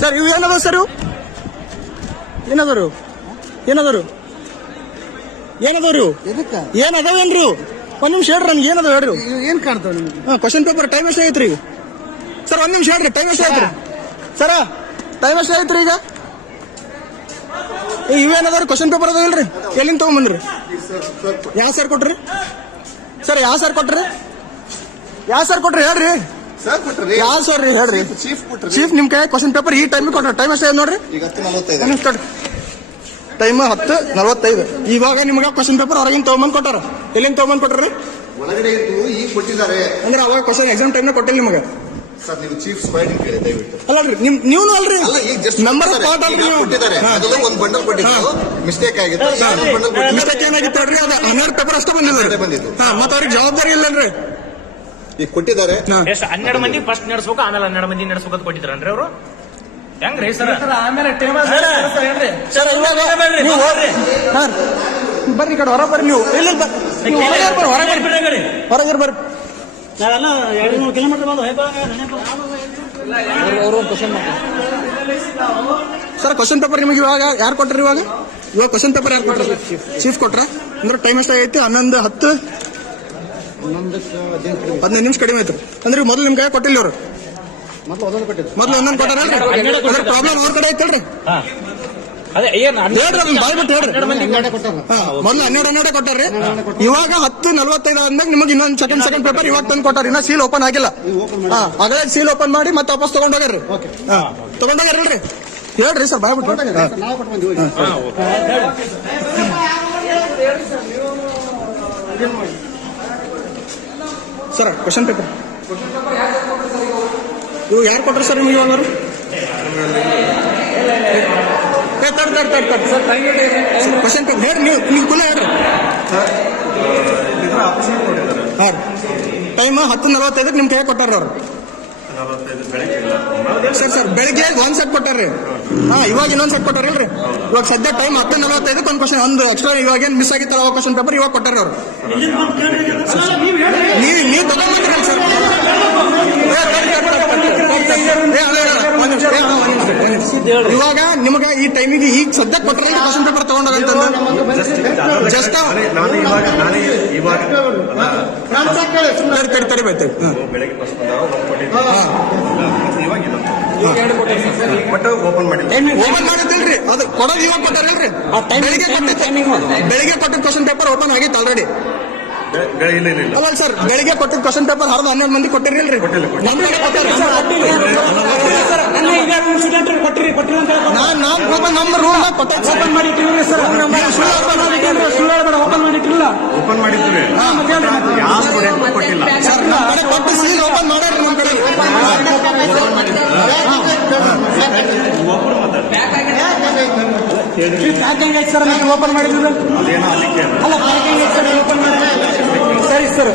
Sir ಇವು ಏನದ sir ಏನದರು? ಏನದರು? ಏನದವ್ರು ಏನ್ ಅದಾವೇನ್ರಿ? ಒಂದ್ ನಿಮಿಷ ಹೇಳ್ರಿ ನನ್ಗೆ ಏನದ ಹೇಳ್ರಿ ಏನ್ ಕಾಣ್ತಾವ ನಿಮ್ಗೆ? ಕ್ವಶನ್ ಪೇಪರ್ ಟೈಮ್ ಎಷ್ಟು ಐತ್ರಿ ಸರ್ ಒಂದ್ ನಿಮಿಷ ಹೇಳ್ರಿ ಟೈಮ್ ಎಷ್ಟು ಐತ್ರಿ ಸರ ಟೈಮ್ ಎಷ್ಟು ಐತ್ರಿ ಈಗ? ಇವೇನದಾರ ಕ್ವಶನ್ ಪೇಪರ್ ಅದಾವ ಇಲ್ರಿ? ಎಲ್ಲಿಂದ ತಗೊಂಬಂದ್ರಿ? ಯಾವ ಸರ್ ಕೊಟ್ರಿ? ಸರ್ ಯಾವ ಸರ್ ಕೊಟ್ರಿ? ಯಾವ ಸರ್ ಕೊಟ್ರಿ? ಹೇಳ್ರಿ. ಸರ್ ಕೊಟ್ರಿ ಯಾ ಸರ್ ರೀ ಹೇಳ್ರಿ? ಚೀಫ್ ಕೊಟ್ರಿ ಚೀಫ್ ನಿಮ್ ಕೈ ಕ್ವಶನ್ ಪೇಪರ್ ಈ ಟೈಮ್ ಕೊಟ್ರ. ಟೈಮ್ ಅಷ್ಟೇ ನೋಡ್ರಿ? ಈಗ ಹತ್ತು ನಲವತ್ತೈದು. ಟೈಮ್ ಹತ್ತು ನಲವತ್ತೈದು. ಇವಾಗ ನಿಮ್ಗೆ ಕ್ವಶನ್ ಪೇಪರ್ ಹೊರಗಿನ ತಗೊಂಬಂದ್ ಕೊಟ್ಟಾರ? ಎಲ್ಲಿಂದ ತಗೊಂಬಂದ್ ಕೊಟ್ರಿ? ಒಳಗಡೆ ಇದ್ದು ಈಗ ಕೊಟ್ಟಿದ್ದಾರೆ. ಅಂದ್ರೆ ಅವಾಗ ಕ್ವಶನ್ ಎಕ್ಸಾಮ್ ಟೈಮ್ ಕೊಟ್ಟಿಲ್ಲ ನಿಮಗೆ? ಸರ್ ನೀವು ಚೀಫ್ ಸ್ಪೈಡ್ ಕೇಳಿ ದಯವಿಟ್ಟು. ನಿಮ್ ನೀವು ಅಲ್ರಿ? ನಂಬರ್ ಪಾರ್ಟ್ ಅಲ್ರಿ ನೀವು. ಕೊಟ್ಟಿದ್ದಾರೆ. ಅದೆಲ್ಲ ಒಂದು ಬಂಡಲ್ ಕೊಟ್ಟಿದ್ದು. ಮಿಸ್ಟೇಕ್ ಆಗಿತ್ತು. ಮಿಸ್ಟೇಕ್ ಏನಾಗಿತ್ತು ಅದ ಹನ್ನೆರಡು ಪೇಪರ್ ಅಷ್ಟೇ ಬಂದಿಲ್ಲ. ಹಾ ಮತ್ತೆ ಅವ್ರಿಗೆ ಜವಾಬ್ದಾರಿ ಇಲ್ಲನ್ರಿ ಈಗ ಕೊಟ್ಟಿದ್ದಾರೆ. ಎಷ್ಟು? ಹನ್ನೆರಡು ಮಂದಿ ಫಸ್ಟ್ ನಡೆಸ್ಬೇಕು ಆಮೇಲೆ ಹನ್ನೆರಡು ಮಂದಿ ನಡೆಸಬೇಕು ಅಂತ ಅಂದ್ರೆ ಅವರು? ಹೆಂಗ್ರಿ ಸರ್? ಆಮೇಲೆ ಸರ್ ಇವಾಗ ನೀವು ಹೋಗ್ರಿ ಹಾ. ಬರ್ರಿ ಕಡೆ ಹೊರ ಬರ್ರಿ ನೀವು. ಇಲ್ಲ ಹೊರಗೆ ಬರ್ರಿ ಹೊರಗೆ ಬರ್ರಿ. ನಾವೆಲ್ಲ ಎರಡು ಮೂರು ಕಿಲೋಮೀಟರ್ ಬಂದು ಅವರು ಕ್ವಶನ್ ಮಾಡ್ತಾರೆ ಸರ್ ಕ್ವಶನ್ ಪೇಪರ್ ನಿಮಗೆ ಇವಾಗ ಯಾರು ಕೊಟ್ರಿ ಇವಾಗ? ಇವಾಗ ಕ್ವಶನ್ ಪೇಪರ್ ಯಾರು ಕೊಟ್ರಿ? ಚೀಫ್ ಕೊಟ್ರ? ಅಂದ್ರೆ ಟೈಮ್ ಎಷ್ಟಾಗೈತಿ? ಹನ್ನೊಂದು ಹತ್ತು? ಹದಿನೈದು ನಿಮಿಷ ಕಡಿಮೆ ಆಯ್ತು. ಅಂದ್ರೆ ಮೊದಲು ನಿಮ್ ಕೈ ಕೊಟ್ಟಿಲ್ಲ ಅವರು ಮೊದಲು ಒಂದೊಂದು ಕೊಟ್ಟಿದ್ದು. ಮೊದಲು ಒಂದೊಂದು ಕೊಟ್ಟಾರ ಪ್ರಾಬ್ಲಮ್ ಅವ್ರ ಕಡೆ ಐತಲ್ರಿ? ಹೇಳ್ರಿ ಬಾಯ್ ಬಿಟ್ಟು ಹೇಳ್ರಿ. ಮೊದ್ಲು ಹನ್ನೆರಡು ಹನ್ನೆರಡು ಕೊಟ್ಟಾರ್ರಿ. ಇವಾಗ ಹತ್ತು ನಲ್ವತ್ತೈದು ಅಂದಾಗ ನಿಮಗೆ ಇನ್ನೊಂದು ಸೆಕೆಂಡ್ ಸೆಕೆಂಡ್ ಪೇಪರ್ ಇವಾಗ ತಂದು ಕೊಟ್ಟಾರ. ಇನ್ನ ಸೀಲ್ ಓಪನ್ ಆಗಿಲ್ಲ. ಹಾ ಅದೇ ಸೀಲ್ ಓಪನ್ ಮಾಡಿ ಮತ್ತೆ ವಾಪಸ್ ತಗೊಂಡೋಗ್ರಿ ತಗೊಂಡೋಗ್ರಿ ಹೇಳ್ರಿ ಸರ್ ಬಾಯ್ ಬಿಟ್ಟು ಹಾ. ನಾವು ಕೊಟ್ಟು ಬಂದಿವಿ ಸರ್ ಕ್ವಶನ್ ಪೇಪರ್ ಇವು ಯಾರು ಕೊಟ್ಟರು ಸರ್ ನಿಮಗೆ ಇವಾಗ ತಡ್ ತಡ್ ತಡ್ ತಡ್ ಸರ್ ಕ್ವಶನ್ ಪೇಪರ್ ಹೇಳಿ. ನೀವು ನೀವು ಕುಲ ಹೇಳ್ರಿ. ಹಾಂ ಟೈಮ್ ಹತ್ತು ನಲವತ್ತೈದಕ್ಕೆ ನಿಮ್ಮ ಕೈ ಕೊಟ್ಟಾರ ಅವ್ರು. ಸರ್ ಸರ್ ಬೆಳಿಗ್ಗೆ ಒಂದ್ ಸೆಟ್ ಕೊಟ್ಟಾರ್ರಿ ಹಾ ಇವಾಗ ಇನ್ನೊಂದ್ ಸೆಟ್ ಕೊಟ್ಟಾರಲ್ರಿ ಇವಾಗ ಸದ್ಯ ಟೈಮ್ ಹತ್ತು ನಲವತ್ತೈದಕ್ಕೆ ಒಂದು ಕ್ವಶನ್ ಒಂದು ಎಕ್ಸ್ಟ್ರಾ ಇವಾಗ ಏನ್ ಮಿಸ್ ಆಗಿತ್ತಲ್ಲ ಕ್ವಶನ್ ಪೇಪರ್ ಇವಾಗ ಕೊಟ್ಟಾರ ಅವ್ರು ನೀವು ನೀವು ತಗೊಂಡ್ಬಂದ್ರಲ್ಲ ಸರ್. ಇವಾಗ ನಿಮಗೆ ಈ ಟೈಮಿಗೆ ಈಗ ಸದ್ಯಕ್ಕೆ ಕೊಟ್ಟರೆ ಕ್ವಶನ್ ಪೇಪರ್ ತಗೊಂಡೋಗಂತಂದು ಜಸ್ಟ್ ಇವಾಗ ತಡಿ ತಡಿ ತಡಿ ಬೈತೆ ಬೆಳಗ್ಗೆ ಬಸ್ ಬಂದಾಗ ಒಂದು ಕೊಟ್ಟಿದ್ದೆ ಇವಾಗ ಇದು ಬಟ್ ಓಪನ್ ಮಾಡಿಲ್ಲ ಓಪನ್ ಮಾಡಿದ್ದಿಲ್ರಿ. ಅದು ಕೊಡೋದು ಇವಾಗ ಕೊಟ್ಟಾರಲ್ರಿ. ಬೆಳಿಗ್ಗೆ ಕೊಟ್ಟಿದ್ದು ಬೆಳಿಗ್ಗೆ ಕೊಟ್ಟಿದ್ದ ಕ್ವಶನ್ ಪೇಪರ್ ಓಪನ್ ಆಗಿತ್ತು ಆಲ್ರೆಡಿ ಅಲ್ಲ ಸರ್ ಬೆಳಿಗ್ಗೆ ಕೊಟ್ಟಿದ್ದ ಕ್ವಶನ್ ಪೇಪರ್ ಹರಿದು ಹನ್ನೆರಡು ಮಂದಿ ಕೊಟ್ಟಿರಲ್ರಿ. ನಮ್ಮ ಕಡೆ ಕೊಟ್ಟಾರ್ರಿ ನಾನ್ ನಾನ್ ಓಪನ್ ಕೊಟ್ಟೆ. ಓಪನ್ ಮಾಡಿ ಓಪನ್ ಮಾಡಿಟ್ಟಿಲ್ಲ ಓಪನ್ ಮಾಡಿದ್ವಿ ಯಾವ ಸ್ಟೂಡೆಂಟ್ ಕೊಟ್ಟಿಲ್ಲ ಸರ್ ನಮ್ಮ ಕಡೆ ಕೊಟ್ಟು ಸೀಲ್ ಓಪನ್ ಮಾಡ್ಯಾರ ನಮ್ಮ ಕಡೆ ಸರ್ ಓಪನ್ ಮಾಡಿದ್ರು ಅದೇನೋ ಐತೆ ಸರ್ ಓಪನ್ ಮಾಡಿದ್ರೆ ಸರಿ ಸರ್